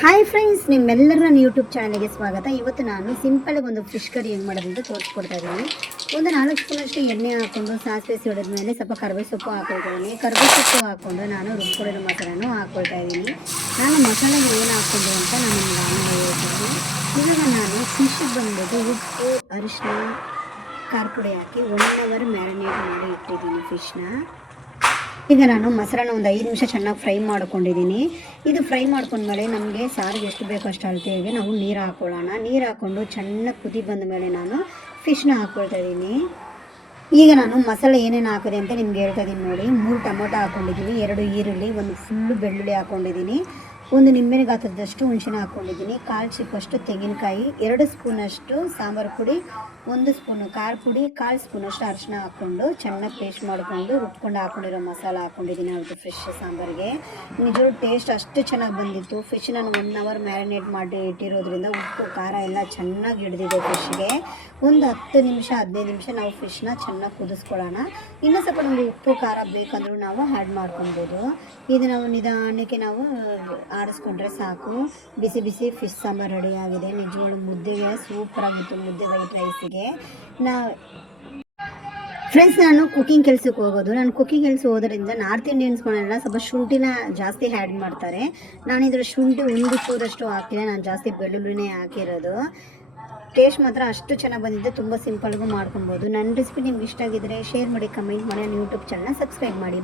Hi friends, ನಿಮ್ಮೆಲ್ಲರ ನನ್ನ YouTube ಚಾನಲ್ಗೆ ಸ್ವಾಗತ. ಇವತ್ತು ನಾನು ಸಿಂಪಲ್ ಒಂದು ಫಿಶ್ ಕರಿ ಹೆಂಗೆ ಮಾಡೋದಂತ ತೋರಿಸ್ಕೊಡ್ತಾ ಇದ್ದೀನಿ. ಒಂದು 4 ಸ್ಪೂನಷ್ಟು ಎಣ್ಣೆ ಹಾಕ್ಕೊಂಡು ಸಾಸಿವೆ ಸಿಡಿದ ಮೇಲೆ ಸ್ವಲ್ಪ ಕರಿಬೇವು ಸೊಪ್ಪು ಹಾಕ್ಕೊಳ್ತಾ ಇದ್ದೀನಿ. ಕರಿಬೇವು ಸೊಪ್ಪು ಹಾಕ್ಕೊಂಡು ನಾನು ರುಬ್ಕೊಂಡಿರೋ ಮಸಾಲನೂ ಹಾಕ್ಕೊಳ್ತಾ ಇದ್ದೀನಿ. ನಾನು ಮಸಾಲೆಗೆ ಏನು ಹಾಕ್ಕೊಂಡು ಅಂತ ನಾನು ನಿಮ್ಗೆ ಹೇಳ್ತೀನಿ. ಇವಾಗ ನಾನು ಫಿಶ್ಗೆ ಬಂದ್ಬಿಟ್ಟು ಉಪ್ಪು, ಅರಿಶಿನ, ಖಾರ ಪುಡಿ ಹಾಕಿ 1 ಅವರ್ ಮ್ಯಾರಿನೇಟ್ ಮಾಡಿ ಇಟ್ಟಿದ್ದೀನಿ ಫಿಶ್ನ. ಈಗ ನಾನು ಮೊಸರನ್ನ ಒಂದು 5 ನಿಮಿಷ ಚೆನ್ನಾಗಿ ಫ್ರೈ ಮಾಡ್ಕೊಂಡಿದ್ದೀನಿ. ಇದು ಫ್ರೈ ಮಾಡ್ಕೊಂಡ್ಮೇಲೆ ನಮಗೆ ಸಾರಿಗೆ ಎಷ್ಟು ಬೇಕೋ ಅಷ್ಟು ಅಳತೆಗೆ ನಾವು ನೀರು ಹಾಕ್ಕೊಳ್ಳೋಣ. ನೀರು ಹಾಕ್ಕೊಂಡು ಚೆನ್ನಾಗಿ ಕುದಿ ಬಂದ ಮೇಲೆ ನಾನು ಫಿಶ್ನ ಹಾಕ್ಕೊಳ್ತಾ ಇದ್ದೀನಿ. ಈಗ ನಾನು ಮಸಾಲೆ ಏನೇನು ಹಾಕಿದೆ ಅಂತ ನಿಮ್ಗೆ ಹೇಳ್ತಾ ಇದ್ದೀನಿ ನೋಡಿ. 3 ಟೊಮೊಟೊ ಹಾಕ್ಕೊಂಡಿದ್ದೀನಿ, 2 ಈರುಳ್ಳಿ, 1 ಫುಲ್ಲು ಬೆಳ್ಳುಳ್ಳಿ ಹಾಕ್ಕೊಂಡಿದ್ದೀನಿ, 1 ನಿಂಬೆಹಣ್ಣು ಗಾತ್ರದಷ್ಟು ಹುಣಸೆನ ಹಾಕ್ಕೊಂಡಿದ್ದೀನಿ, 1/4 ಚಿಪ್ಪಷ್ಟು ತೆಂಗಿನಕಾಯಿ, 2 ಸ್ಪೂನಷ್ಟು ಸಾಂಬಾರು ಪುಡಿ, 1 ಸ್ಪೂನು ಖಾರ ಪುಡಿ, 1/4 ಸ್ಪೂನಷ್ಟು ಅರಿಶಿನ ಹಾಕ್ಕೊಂಡು ಚೆನ್ನಾಗಿ ಪೇಸ್ಟ್ ಮಾಡಿಕೊಂಡು ರುಬ್ಕೊಂಡು ಹಾಕ್ಕೊಂಡಿರೋ ಮಸಾಲ ಹಾಕ್ಕೊಂಡಿದ್ದೀನಿ. ಅದು ಫ್ರೆಶ್ ಸಾಂಬಾರಿಗೆ ನಿಜವಾಗ್ಲೂ ಟೇಸ್ಟ್ ಅಷ್ಟು ಚೆನ್ನಾಗಿ ಬಂದಿತ್ತು. ಫಿಶ್ ನಾನು 1 ಅವರ್ ಮ್ಯಾರಿನೇಟ್ ಮಾಡಿ ಇಟ್ಟಿರೋದ್ರಿಂದ ಉಪ್ಪು ಖಾರ ಎಲ್ಲ ಚೆನ್ನಾಗಿ ಹಿಡಿದಿದೆ ಫಿಶ್ಗೆ. ಒಂದು 10 ನಿಮಿಷ 15 ನಿಮಿಷ ನಾವು ಫಿಶ್ನ ಚೆನ್ನಾಗಿ ಕುದಿಸ್ಕೊಳ್ಳೋಣ. ಇನ್ನೂ ಸ್ವಲ್ಪ ನಮಗೆ ಉಪ್ಪು ಖಾರ ಬೇಕಂದ್ರೂ ನಾವು ಆ್ಯಡ್ ಮಾಡ್ಕೊಬೋದು. ಇದು ನಾವು ನಿಧಾನಕ್ಕೆ ನಾವು ಆರಿಸ್ಕೊಂಡ್ರೆ ಸಾಕು. ಬಿಸಿ ಬಿಸಿ ಫಿಶ್ ಸಾಂಬಾರು ರೆಡಿ ಆಗಿದೆ. ನಿಜವಾಗ್ಲೂ ಮುದ್ದೆಗೆ ಸೂಪರಾಗಿತ್ತು, ಮುದ್ದೆ ವೈಟ್ ರೈಸಿಗೆ. ಫ್ರೆಂಡ್ಸ್, ನಾನು ಕುಕ್ಕಿಂಗ್ ಕೆಲಸಕ್ಕೆ ಹೋಗೋದು. ನಾನು ಕುಕ್ಕಿಂಗ್ ಕೆಲಸ ಹೋದ್ರಿಂದ ನಾರ್ತ್ ಇಂಡಿಯನ್ಸ್ಗಳೆಲ್ಲ ಸ್ವಲ್ಪ ಶುಂಠಿನ ಜಾಸ್ತಿ ಆ್ಯಡ್ ಮಾಡ್ತಾರೆ. ನಾನಿದ್ರ ಶುಂಠಿ 1 ಚೂರಷ್ಟು ಹಾಕಿಲ್ಲ, ನಾನು ಜಾಸ್ತಿ ಬೆಳ್ಳುಳ್ಳಿನೇ ಹಾಕಿರೋದು. ಟೇಸ್ಟ್ ಮಾತ್ರ ಅಷ್ಟು ಚೆನ್ನಾಗಿ ಬಂದಿದೆ. ತುಂಬ ಸಿಂಪಲ್ಗೂ ಮಾಡ್ಕೊಬೋದು. ನನ್ನ ರೆಸಿಪಿ ನಿಮ್ಗೆ ಇಷ್ಟ ಆಗಿದ್ರೆ ಶೇರ್ ಮಾಡಿ, ಕಮೆಂಟ್ ಮಾಡಿ, ನನ್ನ ಯೂಟ್ಯೂಬ್ ಚಾನಲ್ನ ಸಬ್ಸ್ಕ್ರೈಬ್ ಮಾಡಿ.